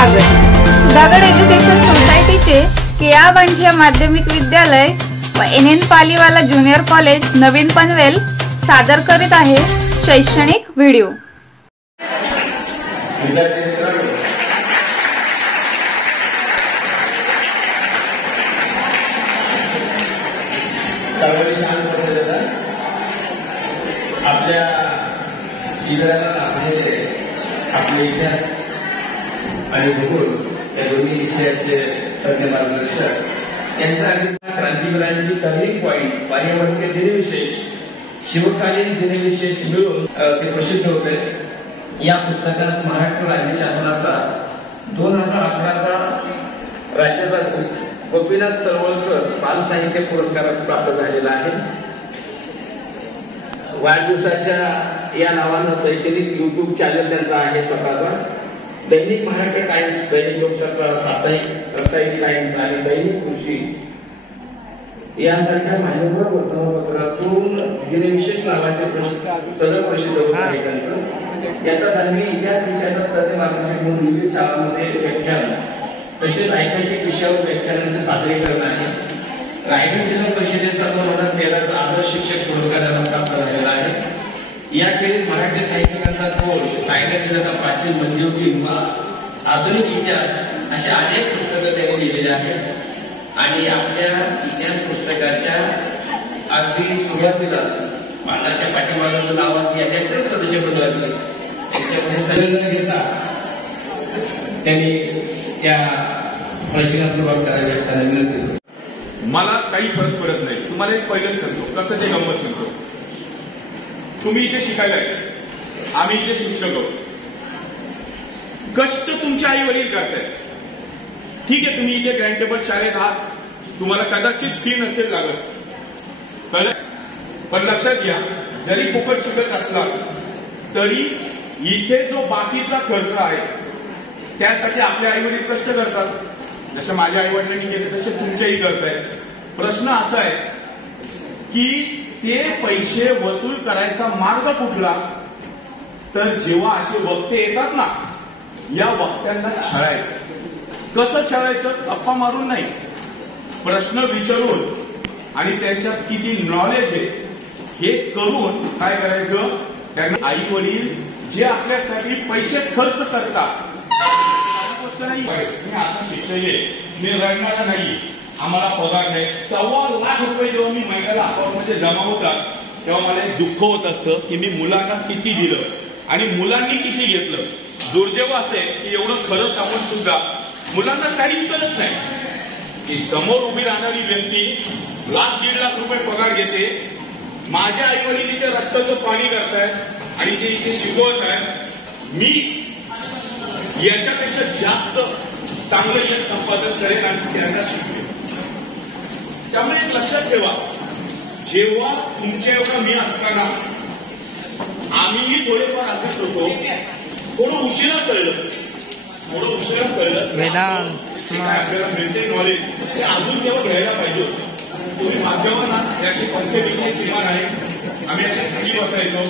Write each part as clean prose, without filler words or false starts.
स्वागत। सुधागड एज्युकेशन सोसायटीचे केआ बांठिया माध्यमिक विद्यालय व NN पालीवाला ज्युनियर कॉलेज नवीन पनवेल सादर करीत आहे शैक्षणिक व्हिडिओ। आपल्या शिबिराला आपले इतिहास आणि भूगोल या दोन्ही विषयाचे तज्ञ मार्गदर्शक यांचा क्रांतिवीरांची टर्निंग पॉइंट पर्यावरणीय दिनविशेष शिवकालीन दिनविशेष मिळून ते प्रसिद्ध होते। या पुस्तकात महाराष्ट्र राज्य शासनाचा 2011चा राज्याचा गोपीनाथ तळवलकर बाल साहित्य पुरस्कार प्राप्त झालेला आहे। वाढदिवसाच्या या नावानं शैक्षणिक YouTube चॅनल त्यांचा आहे स्वतःचा। दैनिक महाराष्ट्र टाइम्स, दैनिक लोकसत्ता, साप्ताहिक टाइम्स आणि दैनिक कृषी यांसारख्या मान्यवर वर्तमानपत्रातून दिनविशेष नावाचे सदर प्रसिद्ध होत आहे त्यांचं। याचा धार्मिक इतिहास विषयाचा तज्ञ मार्गदर्शक म्हणून विविध शाळांमध्ये व्याख्यान तसेच ऐतिहासिक विषयावर व्याख्यानांचे सादरीकरण आहे। रायगड जिल्हा परिषदेचा 2013चा आदर्श शिक्षक पुरस्कार त्यांना प्राप्त झालेला आहे। याखेरीज मराठी साहित्यकांचा कोश, रायगड जिल्ह्याचा प्राचीन मध्ययुगीन आधुनिक इतिहास अशा अनेक पुस्तकं त्यांनी लिहिलेली आहेत। आणि आपल्या इतिहास पुस्तकाच्या अगदी सुरुवातीला पानाच्या पाठीमागं नावाची याच्याकडे सदस्य बदलले त्याच्यामध्ये घेता त्यांनी त्या प्रश्नाला सुरुवात करावी असताना विनंती। मला काही फरक पडत नाही। तुम्हाला एक पहिलेच सांगतो कसं ते गंमत सांगतो। तुम्ही इथे शिकायला आहे, आम्ही इथे शिक्षक आहोत। कष्ट तुमच्या आई वडील करतायत, ठीक आहे। तुम्ही इथे ग्रँटेबल शाळेत आहात, तुम्हाला कदाचित फी नसेल लागत, पण लक्षात घ्या जरी फुकट शिकत असला तरी इथे जो बाकीचा खर्च आहे त्यासाठी आपले आई वडील कष्ट करतात। जसं माझ्या आई वडिलांनी केले तसे तुमच्याही करतायत। प्रश्न असा आहे की ते पैसे वसूल करायचा मार्ग कुठला? तर जेव्हा असे वक्ते येतात ना, या वक्त्यांना छळायचं। कसं छळायचं? गप्पा मारून नाही, प्रश्न विचारून आणि त्यांच्यात किती नॉलेज आहे हे करून काय करायचं, त्यांना आई वडील जे आपल्यासाठी पैसे खर्च करतात गोष्ट नाही। मी असं शिक्षक आहे, मी रडणारा नाही, आम्हाला पगार नाही। 1.25 लाख रुपये जेव्हा मी महिन्याला अकाउंटमध्ये जमा होतात तेव्हा मला एक दुःख होत असतं की मी मुलांना किती दिलं आणि मुलांनी किती घेतलं। दुर्दैव असे की एवढं खरं सांगून सुद्धा मुलांना काहीच कळत नाही की समोर उभी राहणारी व्यक्ती 1.5 लाख रुपये पगार घेते, माझ्या आई वडील इथे रक्ताचं पाणी करतायत आणि ते इथे शिकवत आहेत। मी याच्यापेक्षा जास्त चांगलं यश संपादन करेन आणि त्यांना शिकवेन। त्यामुळे एक लक्षात ठेवा, जेव्हा तुमच्या एवढा मी असताना आम्हीही थोडेफार असेच होतो। थोडं उशिरा कळलं आपल्याला मिळते नॉलेज ते अजून जेव्हा घ्यायला पाहिजे होतं। तुम्ही माध्यमांना असे पंखे बिंखे किमान आहे, आम्ही असे खाली बसायचो।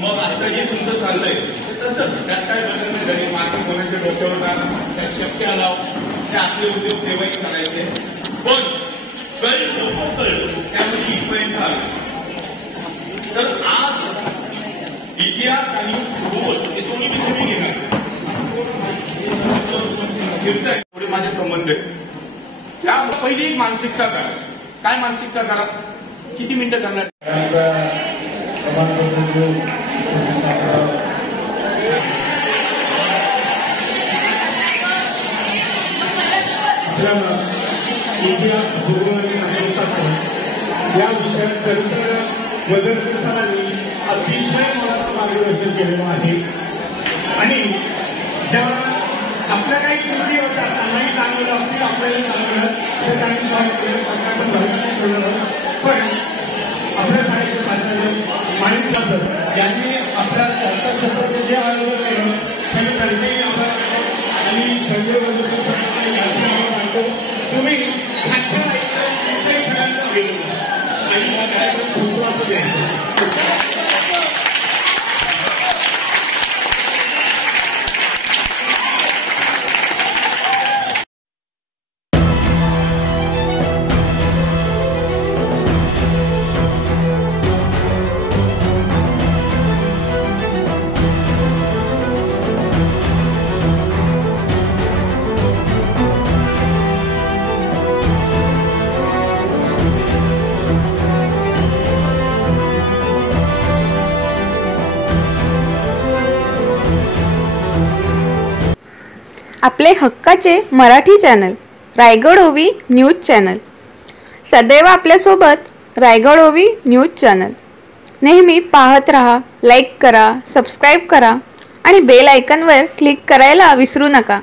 मग आता जे तुमचं चाललंय तसंच त्यात काय बदल नाही झाली। मागे कोणाच्या डोक्यावर त्या शक्य आला ते असले उद्योग तेव्हाही करायचे, पण कळलं लवकर कळलं त्यामध्ये इथपर्यंत आलं। तर आज इतिहास आणि भूगोल हे दोन्ही विषय मी घेणार थोडे माझे संबंध आहेत। त्या पहिली एक मानसिकता करा। काय मानसिकता करा? किती मिनिटं करणार? इतिहास भूगोल आणि या विषयात सरांनी अतिशय मोलाचं मार्गदर्शन केलेलं आहे। आणि जेव्हा आपल्या काही कृती होत्या त्यांनाही चांगलं असतील, आपल्यालाही चांगलं तर त्यांनी सांगितलं पण आपल्या शाळेचे प्राचार्य माणिक सर यांनी आपल्या अर्थशास्त्राचे जे आयोजन केलं त्याने त्यांनी आणि संजय सांगतो तुम्ही आणि हा कार्यक्रम सुरू असं द्यायचं। आपले हक्काचे मराठी चॅनल रायगड ओवी न्यूज चॅनल। सदैव आपल्यासोबत रायगड ओवी न्यूज चॅनल। नेहमी पाहत रहा, लाईक करा, सबस्क्राईब करा आणि बेल आयकॉनवर क्लिक करायला विसरू नका।